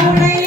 பார்ப்பாள்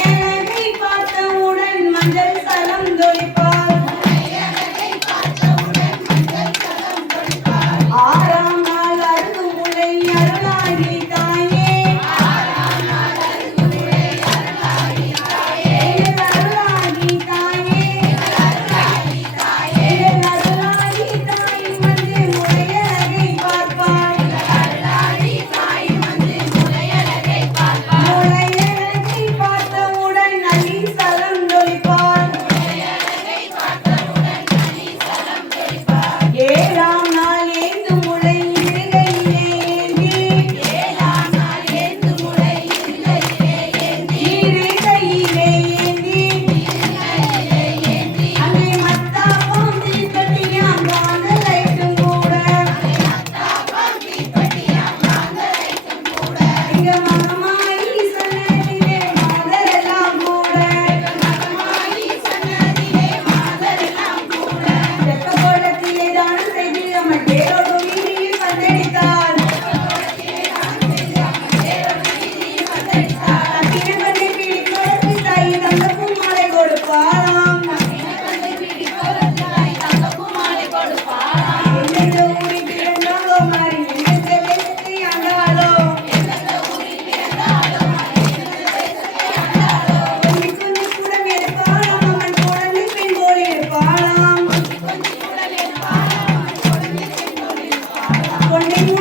volvemos.